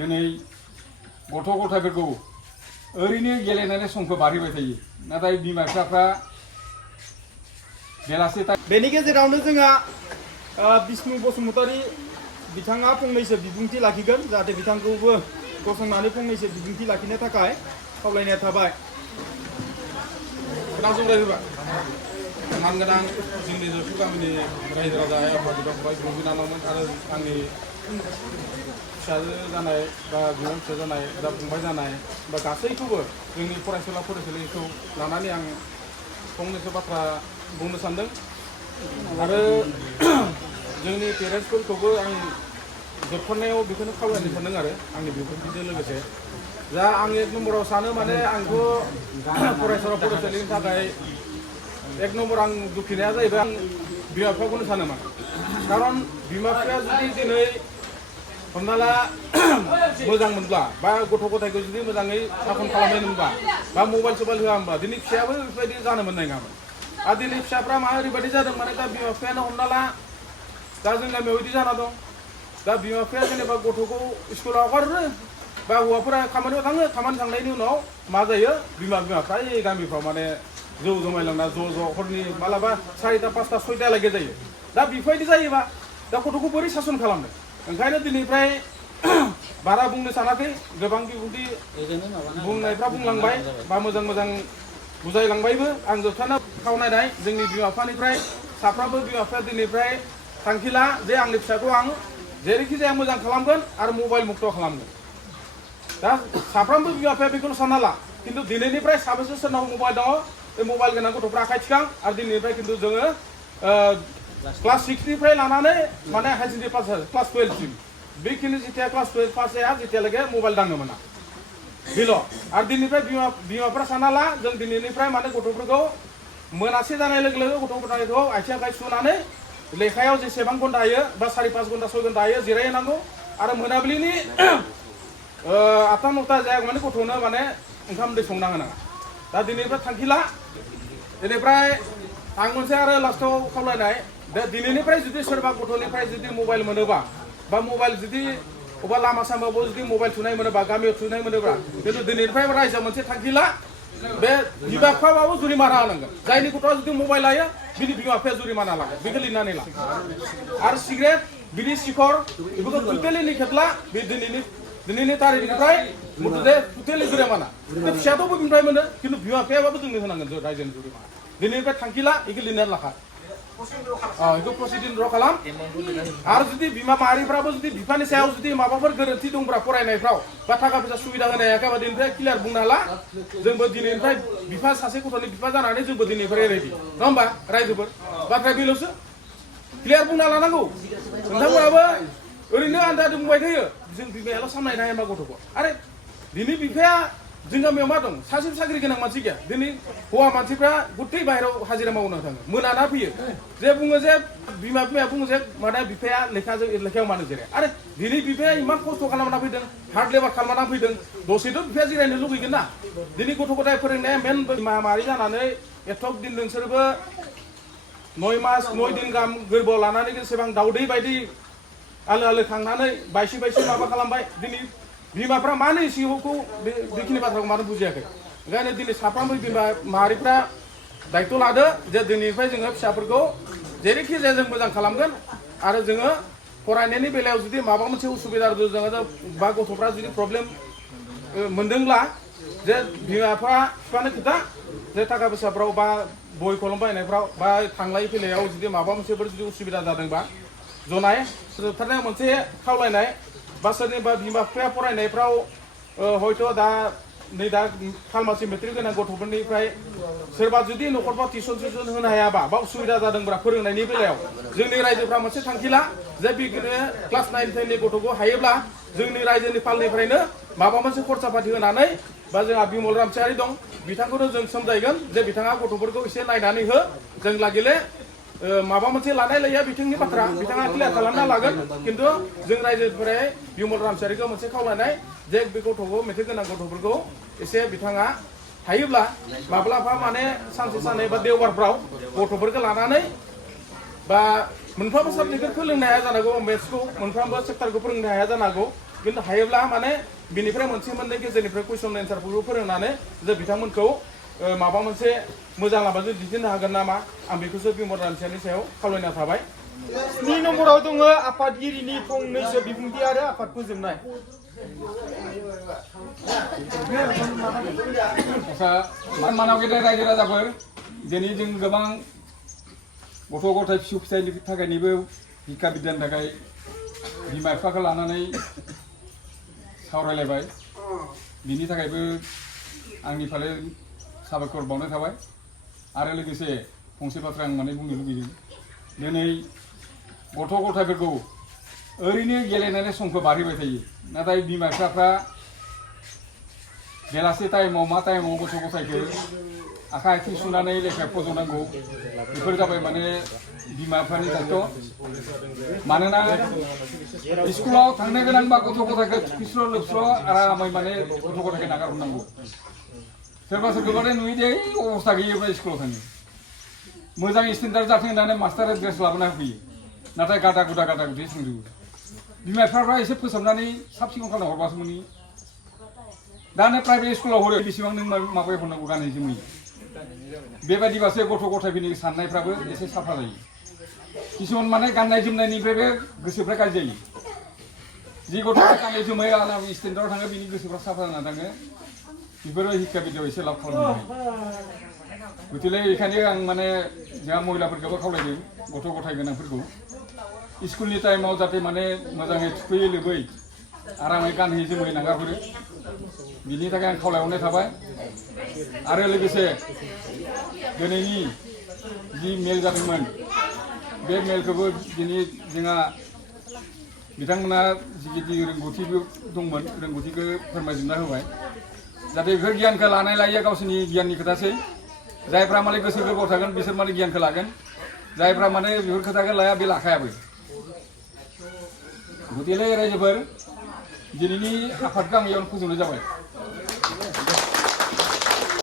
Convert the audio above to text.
दिनै गथ' गथायफोरखौ ओरैनो गेलेनानै समखौ बारहोबाय थायो नाथाय बिमा बिफाफ्रा बेलासे बेनि गेजेरावनो जोंहा बिष्णु बसुमतारी बिथाङा फंनैसो बिबुंथि लाखिगोन जाहाथे बिथांखौबो गसंनानै फंनैसो बिबुंथि लाखिनो थाखाय खावलायनाय थाबाय। खोनासंलायोबा मानगोनां जोंनि जथु गामिनि रायजो राजा आफाद फंबाय बिब' बिनानावमोन आरो आंनि फिसाजो जानाय बा बिहाव फिसा जानाय दा फंबाय जानाय बा गासैखौबो जोंनि फरायसुला फरायसुलिखौ लानानै आं फंनैसो बाथ्रा बुंनो सानदों आरो जोंनि पेरेन्टसफोरखौबो आं जोबथारनायाव बेखौनो खावलायनो सानदों आरो आंनि बिबुंथिजों लोगोसे दा आं एक नम्बराव सानो माने आंथ' फरायसुला फरायसुलिनि थाखाय एक नम्बर आं दुखिनाया जाहैबाय आं बिमा बिफाखौनो सानो माने खारन बिमा बिफाया जुदि दिनै हमना ला मोजां मोनब्ला बा गथ' गथायखौ जुदि मोजाङै साखन खालामनाय मोनबा बा मबाइल सबाइल होआ होनबा दिनै फिसायाबो बेफोरबायदि जानो मोननाय नङामोन आरो दिनै फिसाफ्रा मा ओरैबायदि जादों माने दा बिमा बिफायानो हमना ला दा जों गामियाव बिदि जाना दं दा बिमा बिफाया जेनेबा गथ'खौ स्कुलाव हगारो बा हौवाफोरा खामानियाव थाङो खामानि थांनायनि उनाव मा जायो बिमा बिफाफ्रा এই गामिफ्राव माने जौ जमायलांना ज' हरनि मालाबा 4टा 5टा 6टालागै जायो दा बेफोरबायदि जायोबा दा गथ'खौ बोरै सासन खालामनो ओंखायनो दिनैफ्राय बारा बुंनो सानाखै गोबां बिबुंथि बुंनायफ्रा बुंलांबाय बा मोजां बुजायलांबायबो आं जोबथानो खावलायनाय जोंनि बिमा बिफानिफ्राय साफ्रोमबो बिमा बिफाया दिनैफ्राय थांखि ला जे आंनि फिसाखौ आं जेरैखि जाया मोजां खालामगोन आरो मबाइल मुक्त खालामगोन दा साफ्रोमबो बिमा बिफाया बेखौनो सानना ला खिन्थु दिनैनिफ्राय साबेसे सोरनाव मबाइल दङ बे मबाइल गोनां गथ'फ्रा आखाइ थिखां आरो दिनैनिफ्राय खिन्थु जोङो क्लास 6निफ्राय लानानै माने हाई सेकेन्डारि पास क्लास 12 सिम बेखिनि जेथिया क्लास 12 पास जाया जेथियालागै मबाइल दांनो मोना बेल' आरो दिनैनिफ्राय बिमाफ्रा सानना ला जों दिनैनिफ्राय माने गथ'फोरखौ मोनासे जानाय लोगो लोगो गथ' गथायखौ आथिं आखाइ सुनानै लेखायाव जेसेबां घन्टा हायो बा 4-5 घन्टा 6 घन्टा हायो जिरायहोनांगौ आरो मोनाबिलिनि 8टा 9टा जाया माने गथ'नो माने ओंखाम दै संना होनाङा दा दिनैनिफ्राय थांखि ला बेनिफ्राय आं मोनसे आरो लास्टआव खावलायनाय दा दिनैनिफ्राय जुदि सोरबा गथ'निफ्राय जुदि मबाइल मोनोबा बा मबाइल जुदि अबा लामा सामायावबो जुदि मबाइल थुनाय मोनोबा गामियाव थुनाय मोनोबा खिन्थु दिनैनिफ्राय रायजोआ मोनसे थांखि ला बे बिमा बिफाबाबो जुरिमाना होनांगोन जायनि गथ'आ जुदि मबाइल लायो बिनि बिमा बिफाया जुरिमाना लागोन बेखौ लिरनानै ला आरो सिगारेट बिनि सिखर बेफोरखौ टटेलि निखेबला बे दिनैनि तारिखनिफ्राय मुथुते टटेलि जुरिमाना फिसायाथ' बबेनिफ्राय मोनो खिन्थु बिमा बिफायाबाबो जोंनो होनांगोन रायजोनि जुरिमाना दिनैनिफ्राय थांखि ला बेखौ लिरनानै लाखा बेखौ प्रसिडिं ड्र खालाम आरो जुदि बिमा माहारिफ्राबो जुदि बिफानि सायाव जुदि माबाफोर गोरोन्थि दंब्रा फरायनायफ्राव बा थाखा फैसा सुबिदा होनो हायाखैबा दिनैनिफ्राय क्लियार बुंना ला जोंबो दिनैनिफ्राय बिफा सासे गथ'नि बिफा जानानै जोंबो दिनैनिफ्राय रेडि नङा होमबा रायजोफोर बाथ्राया बेल'सो क्लियार बुंना लानांगौ नोंथांमोनाबो ओरैनो आन्दाज बुंबाय थायो जों बिमायाल' सामलायनो हाया होनबा गथ'खौ आरे दिनै बिफाया जों गामियाव मा दं सासे साख्रि गोनां मानसि गैया दिनै हौवा मानसिफ्रा गुथै बाहेरायाव हाजिरा मावनो थाङो मोनाना फैयो जे बुङो जे बिमा बिफाया बुङो जे माने बिफाया लेखायाव मानो जिराया आरे दिनै बिफाया इमान खस्थ' खालामना फैदों हार्ड लेबार खालामना फैदों दसेथ' बिफाया जिरायनो लुगैगोन ना दिनै गथ' गथाय फोरोंनाया मेन बिमा माहारि जानानै एथ' दिन नोंसोरबो 9 मास 9 दिन गाहाम गोरबोआव लानानै जेसेबां दाउदै बायदि आलो खांनानै बायसि माबा खालामबाय दिनै बिमाफ्रा मानो इसेखौ बेखिनि बाथ्राखौ मानो बुजियाखै ओंखायनो दिनै साफ्रोमबो बिमा माहारिफ्रा दायथ' लादो जे दिनैनिफ्राय जोङो फिसाफोरखौ जेरैखि जाया जों मोजां खालामगोन आरो जोङो फरायनायनि बेलायाव जुदि माबा मोनसे उसुबिदा जोङो बा गथ'फ्रा जुदि प्रब्लेम मोनदोंब्ला जे बिमा बिफानो खोथा जे थाखा फैसाफ्राव बा बय कलम बायनायफ्राव बा थांलाय फैलायाव जुदि माबा मोनसेफोर जुदि उसुबिदा जादोंबा जनाय जोबथारनायाव मोनसे खावलायनाय बा सोरनिबा बिमा बिफाया फरायनायफ्राव हयथ' दा नै दा खालमासि मेट्रिक गोनां गथ'फोरनिफ्राय सोरबा जुदि न'खरफ्राव टिउसन होनो हायाबा बा उसुबिदा जादोंब्ला फोरोंनायनि बेलायाव जोंनि रायजोफ्रा मोनसे थांखि ला जे बिदिनो क्लास 9 10नि गथ'खौ हायोब्ला जोंनि रायजोनि फालनिफ्रायनो माबा मोनसे खरसा पाति होनानै बा जोंहा बिमल रामसियारि दं बिथांखौनो जों सोमजायगोन जे बिथाङा गथ'फोरखौ एसे नायनानै हो जों लागेले माबा मोनसे लानाय लाया बिथिंनि बाथ्रा बिथाङा क्लियार खालामना लागोन खिन्थु जों रायजोनिफ्राय बिमल रामसियारिखौ मोनसे खावलायनाय जे बे गथ'खौ मेट्रिक गोनां गथ'फोरखौ एसे बिथाङा हायोब्ला माब्लाबा माने सानसे साननै बा देवबारफ्राव गथ'फोरखौ लानानै बा मोनफ्रोमबो साबजेक्टखौ फोरोंनो हाया जानांगौ मेथ्सखौ मोनफ्रोमबो सेक्टरखौ फोरोंनो हाया जानांगौ खिन्थु हायोब्ला माने बिनिफ्राय मोनसे मोननै गेजेरनिफ्राय कुइसन एन्सारफोरखौ फोरोंनानै जे बिथांमोनखौ माबा मोनसे मोजां लामाजों दिन्थिनो हागोन नामा आं बेखौसो बिमल दानसेनि सायाव खावलायना थाबाय 2 नम्बराव दङ आफादगिरिनि फंनैसो बिबुंथि आरो आफाद फोजोबनाय आसा मानाव गेदेर रायजो राजाफोर दिनै जों गोबां गथ' गथाय फिसौ फिसायनि थाखायनिबो शिक्षा बिद्यानि थाखाय बिमा बिफाखौ लानानै सावरायलायबाय बिनि थाखायबो आंनिफ्राय साबायखर बावनाय थाबाय आरो लोगोसे फंसे बाथ्रा आं माने बुंनो लुबैदों दिनै गथ' गथायफोरखौ ओरैनो गेलेनानै समखौ बारहोबाय थायो नाथाय बिमा बिफाफ्रा बेलासे टाइमाव मा टाइमाव गथ' गथायखौ आखाइ आथिं सुनानै लेखा फज'नांगौ बेफोर जाबाय माने बिमा बिफानि दायित्व मानोना स्कुलाव थांनो गोनांबा गथ' गथायखौ थुखैस्र' लोबस्र' आरामै माने गथ' गथायखौ नागारहरनांगौ सोरबा सोरखौबाथाय नुयो दे अबस्था गैयोबा स्कुलाव थाङो मोजां स्टेन्डार्ड जाथों होननानै मास्टारा ड्रेस लाबोना होफैयो नाथाय गादा गुदा थांजोबो बिमा बिफाफ्रा एसे फोसाबनानै साब सिखोन खालामना हरबासो मोनहैयो दानो प्राइभेट स्कुलाव हरो बेसेबां नों माबायाव हरनांगौ गानै जोमै बेबायदिबासो गथ' गथायफोरनि साननायफ्राबो एसे साफा जायो किसुमान माने गाननाय जोमनायनिफ्रायबो गोसोफ्रा गाज्रि जायो जि गथ'फ्रा गाननाय जोमै आलादा स्टेन्डार्डआव थाङो बिनि गोसोफ्रा साफा जाना थाङो बेफोरो शिक्षा बिद्यायाव एसे लाभ खालामनो हायो गतिके बेखायनो आं माने जोंहा महिलाफोरखौबो खावलायदों गथ' गथाय गोनांफोरखौ स्कुलनि टाइमाव जाहाथे माने मोजाङै थुखैयै लोबै आरामै गानहोयै जोमै नागारहरो बिनि थाखाय आं खावलायहरनाय थाबाय आरो लोगोसे दिनैनि जि मेल जादोंमोन बे मेलखौबो दिनै जोंहा बिथांमोना जिखिनि रोंगौथिबो दंमोन रोंगौथिखौ फोरमायजोबना होबाय जाहाथे बेफोर गियानखौ लानाय लायैया गावसोरनि गियाननि खोथासै जायफ्रा माने गोसो गोरबोआव थागोन बिसोर माने गियानखौ लागोन जायफ्रा माने बेफोर खोथाखौ लाया बे लाखायाबो गतिके रायजोफोर दिनैनि आफादखौ आं इयावनो फोजोबनाय जाबाय